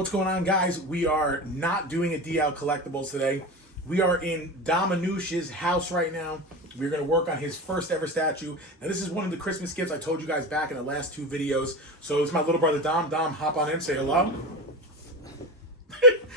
What's going on, guys? We are not doing a DL Collectibles today. We are in Dominic's house right now. We're going to work on his first ever statue. Now, this is one of the Christmas gifts I told you guys back in the last two videos. So it's my little brother Dom. Dom, hop on in, say hello.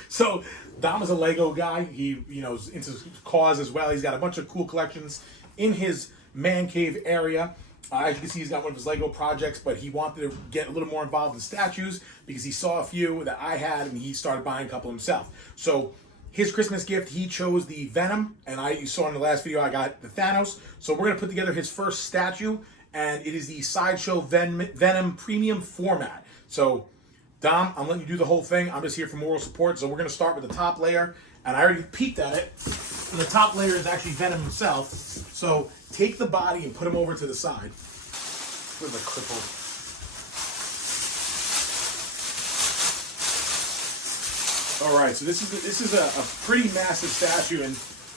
So Dom is a Lego guy. He, is into cars as well. He's got a bunch of cool collections in his man cave area. As you can see, he's got one of his Lego projects, but he wanted to get a little more involved in statues because he saw a few that I had, and he started buying a couple himself. So his Christmas gift, he chose the Venom, and you saw in the last video I got the Thanos. So we're going to put together his first statue, and it is the Sideshow Venom premium format. So Dom, I'm letting you do the whole thing. I'm just here for moral support. So we're going to start with the top layer, and I already peeked at it. And the top layer is actually Venom himself. So take the body and put him over to the side. With the cripple. All right, so this is a pretty massive statue, and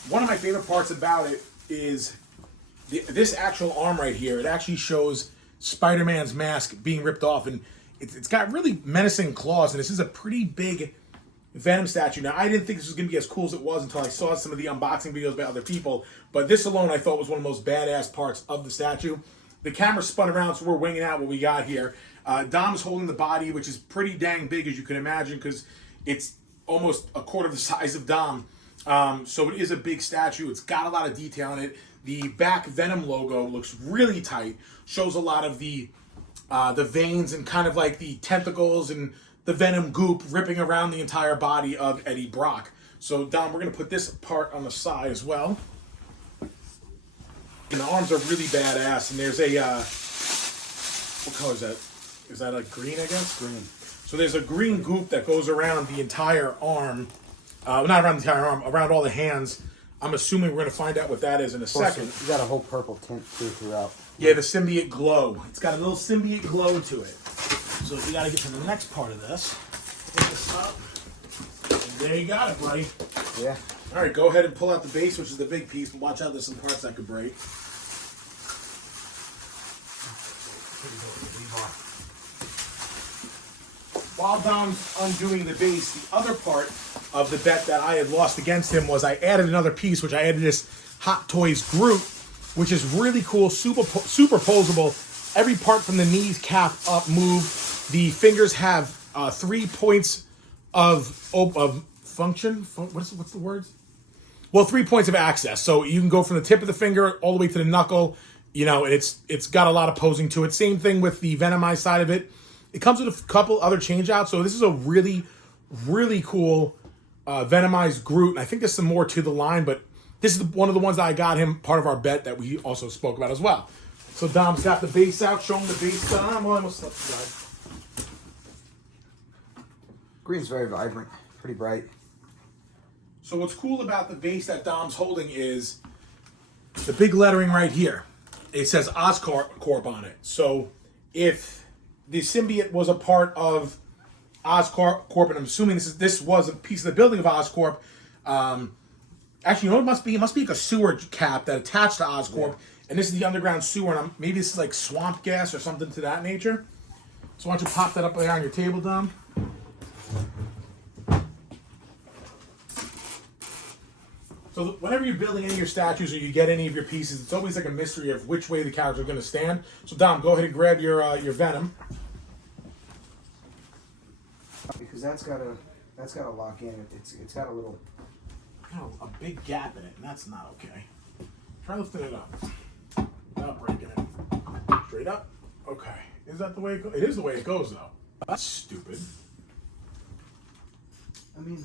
one of my favorite parts about it is this actual arm right here. It actually shows Spider-Man's mask being ripped off, and it's got really menacing claws, and this is a pretty big Venom statue. Now, I didn't think this was going to be as cool as it was until I saw some of the unboxing videos by other people, but this alone I thought was one of the most badass parts of the statue. The camera spun around, so we're winging out what we got here. Dom's holding the body, which is pretty dang big, as you can imagine, because it's almost a quarter of the size of Dom. So it is a big statue. It's got a lot of detail in it. The back Venom logo looks really tight. Shows a lot of the veins and kind of like the tentacles and the Venom goop ripping around the entire body of Eddie Brock. So Dom, we're going to put this part on the side as well. And the arms are really badass. And there's a, what color is that? Is that like green, I guess? Green. So there's a green goop that goes around the entire arm. Not around the entire arm, around all the hands. I'm assuming we're going to find out what that is in a second. You got a whole purple tint too throughout. Yeah, the symbiote glow. It's got a little symbiote glow to it. So we got to get to the next part of this. Pick this up. And there you got it, buddy. Yeah. All right, go ahead and pull out the base, which is the big piece. But watch out, there's some parts that could break. While Dom's undoing the base, the other part of the bet that I had lost against him was I added another piece, which I added this Hot Toys Groot, which is really cool, superposable. Every part from the knees, cap, up, move. The fingers have 3 points of function. What's the words? Well, 3 points of access. So you can go from the tip of the finger all the way to the knuckle. And it's got a lot of posing to it. Same thing with the Venomized side of it. It comes with a couple other changeouts. So this is a really, really cool Venomized Groot. And I think there's some more to the line, but this is one of the ones that I got him, part of our bet that we also spoke about as well. So Dom's got the base out. Show him the base. Dom, well, I almost slept tonight. Green's very vibrant, pretty bright. So what's cool about the base that Dom's holding is the big lettering right here. It says Oscorp on it. So if the symbiote was a part of Oscorp, and I'm assuming this was a piece of the building of Oscorp. Actually, it must be? It must be like a sewer cap that attached to Oscorp, and this is the underground sewer, and maybe this is like swamp gas or something to that nature. So why don't you pop that up there on your table, Dom? So whenever you're building any of your statues or you get any of your pieces, it's always like a mystery of which way the character is going to stand. So Dom, go ahead and grab your Venom. Because that's got to lock in. It's got a little. A big gap in it, and that's not okay. Try lifting it up. Not breaking it. Straight up. Okay. Is that the way it goes? It is the way it goes, though. That's stupid. I mean,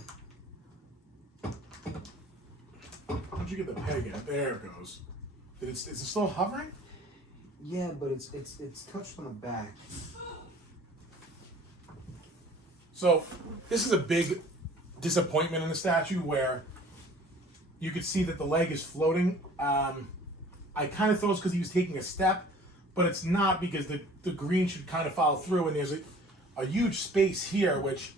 how'd you get the peg in? There it goes. Is it still hovering? Yeah, but it's touched on the back. So this is a big disappointment in the statue where you could see that the leg is floating. I kind of thought it was because he was taking a step, but it's not, because the green should kind of follow through, and there's a huge space here, which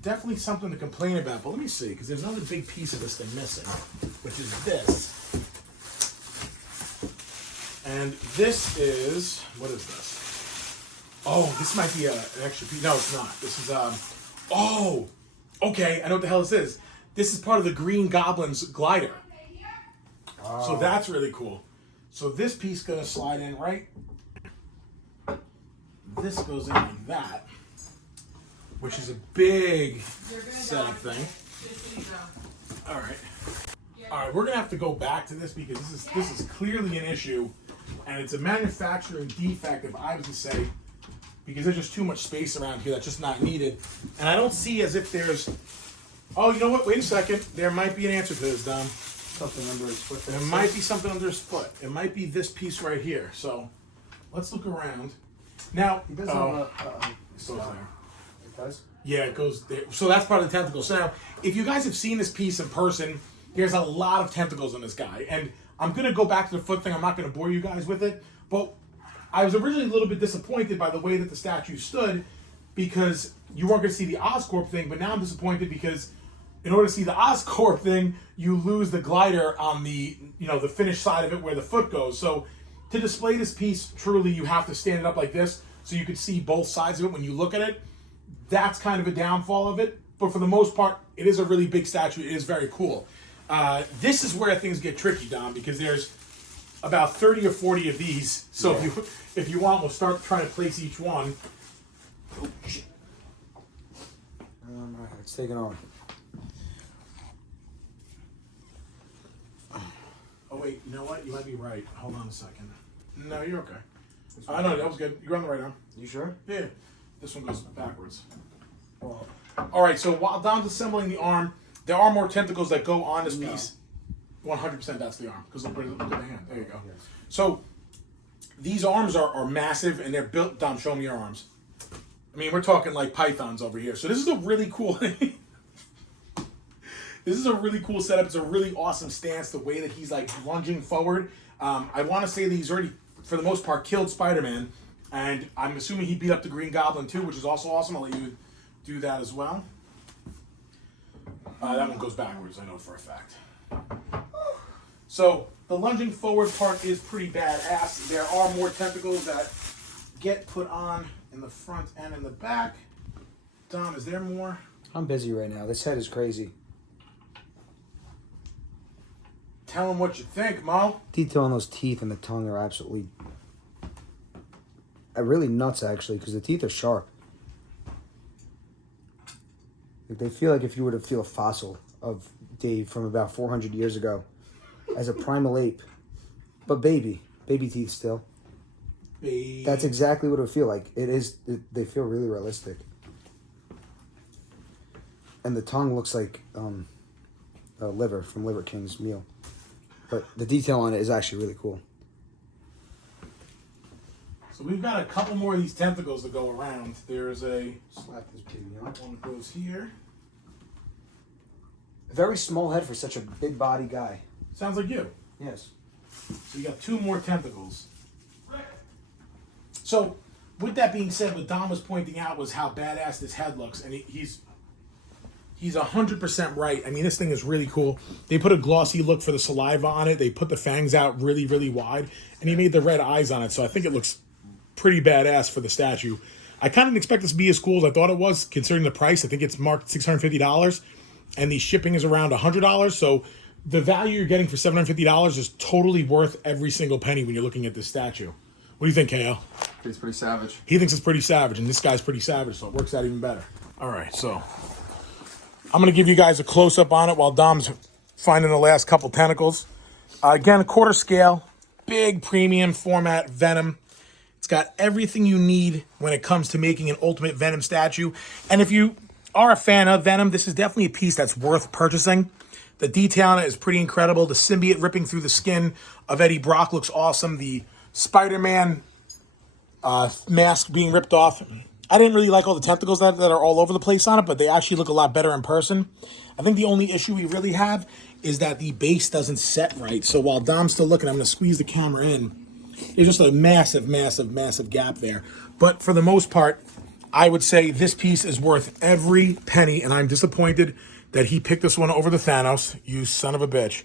definitely something to complain about. But let me see, because there's another big piece of this thing missing, which is this. And this is, what is this? Oh, this might be an extra piece. No, it's not. This is Oh, okay. I know what the hell this is. This is part of the Green Goblin's glider. Oh. So that's really cool. So this piece gonna slide in right. This goes in like that, which is a big setup thing. All right. All right, we're gonna have to go back to this because this is clearly an issue, and it's a manufacturing defect, if I was to say, because there's just too much space around here that's just not needed, and I don't see as if there's. Oh, you know what? Wait a second. There might be an answer to this, Dom. Something under his foot. There might be something under his foot. It might be this piece right here. So, let's look around. Now, he does have a. It does? Yeah, it goes there. So that's part of the tentacle. So now, if you guys have seen this piece in person, there's a lot of tentacles on this guy. And I'm going to go back to the foot thing. I'm not going to bore you guys with it. But I was originally a little bit disappointed by the way that the statue stood because you weren't going to see the Oscorp thing. But now I'm disappointed because in order to see the Oscorp thing, you lose the glider on the, the finished side of it where the foot goes. So to display this piece, truly, you have to stand it up like this so you can see both sides of it when you look at it. That's kind of a downfall of it. But for the most part, it is a really big statue. It is very cool. This is where things get tricky, Dom, because there's about 30 or 40 of these. So yeah. if you want, we'll start trying to place each one. Oh, shit. It's taken on. Oh, wait. You know what? You might be right. Hold on a second. No, you're okay. No, that was good. You're on the right arm. You sure? Yeah. This one goes backwards. Well, all right, so while Dom's assembling the arm, there are more tentacles that go on this piece. 100% that's the arm. Because look at the hand. There you go. Yes. So these arms are massive, and they're built. Dom, show me your arms. I mean, we're talking like pythons over here. So this is a really cool this is a really cool setup. It's a really awesome stance, the way that he's like lunging forward. I want to say that he's already, for the most part, killed Spider-Man. And I'm assuming he beat up the Green Goblin too, which is also awesome. I'll let you do that as well. That one goes backwards, I know for a fact. So the lunging forward part is pretty badass. There are more tentacles that get put on in the front and in the back. Dom, is there more? I'm busy right now. This head is crazy. Tell him what you think, Mo. Detail on those teeth and the tongue are absolutely... really nuts, actually, because the teeth are sharp. Like, they feel like if you were to feel a fossil of Dave from about 400 years ago as a primal ape. But baby teeth still. Baby. That's exactly what it would feel like. They feel really realistic. And the tongue looks like liver from Liver King's meal. But the detail on it is actually really cool. So we've got a couple more of these tentacles to go around. There's a... Slap this baby on. One goes here. Very small head for such a big body guy. Sounds like you. Yes. So you got two more tentacles. So, with that being said, what Dom was pointing out was how badass this head looks. And he's 100% right. I mean, this thing is really cool. They put a glossy look for the saliva on it. They put the fangs out really, really wide. And he made the red eyes on it. So I think it looks pretty badass for the statue. I kind of didn't expect this to be as cool as I thought it was, considering the price. I think it's marked $650, and the shipping is around $100. So the value you're getting for $750 is totally worth every single penny when you're looking at this statue. What do you think, KO? It's pretty savage. He thinks it's pretty savage, and this guy's pretty savage, so it works out even better. All right, so I'm going to give you guys a close-up on it while Dom's finding the last couple tentacles. Again, quarter scale, big premium format Venom. It's got everything you need when it comes to making an ultimate Venom statue. And if you are a fan of Venom, this is definitely a piece that's worth purchasing. The detail on it is pretty incredible. The symbiote ripping through the skin of Eddie Brock looks awesome. The Spider-Man mask being ripped off. I didn't really like all the tentacles that are all over the place on it, but they actually look a lot better in person. I think the only issue we really have is that the base doesn't set right. So while Dom's still looking, I'm going to squeeze the camera in. There's just a massive, massive, massive gap there. But for the most part, I would say this piece is worth every penny, and I'm disappointed that he picked this one over the Thanos. You son of a bitch.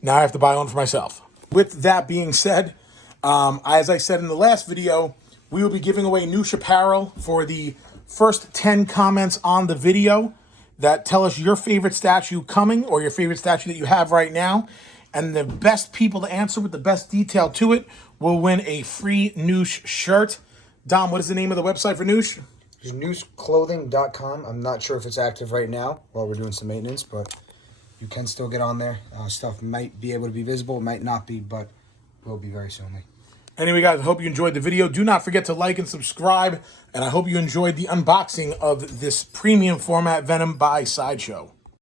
Now I have to buy one for myself. With that being said, as I said in the last video, we will be giving away new apparel for the first 10 comments on the video that tell us your favorite statue coming or your favorite statue that you have right now. And the best people to answer with the best detail to it will win a free Noosh shirt. Dom, what is the name of the website for Noosh? It's nooseclothing.com. I'm not sure if it's active right now while we're doing some maintenance, but you can still get on there. Stuff might be able to be visible, might not be, but will be very soon. Anyway, guys, I hope you enjoyed the video. Do not forget to like and subscribe, and I hope you enjoyed the unboxing of this premium format Venom by Sideshow.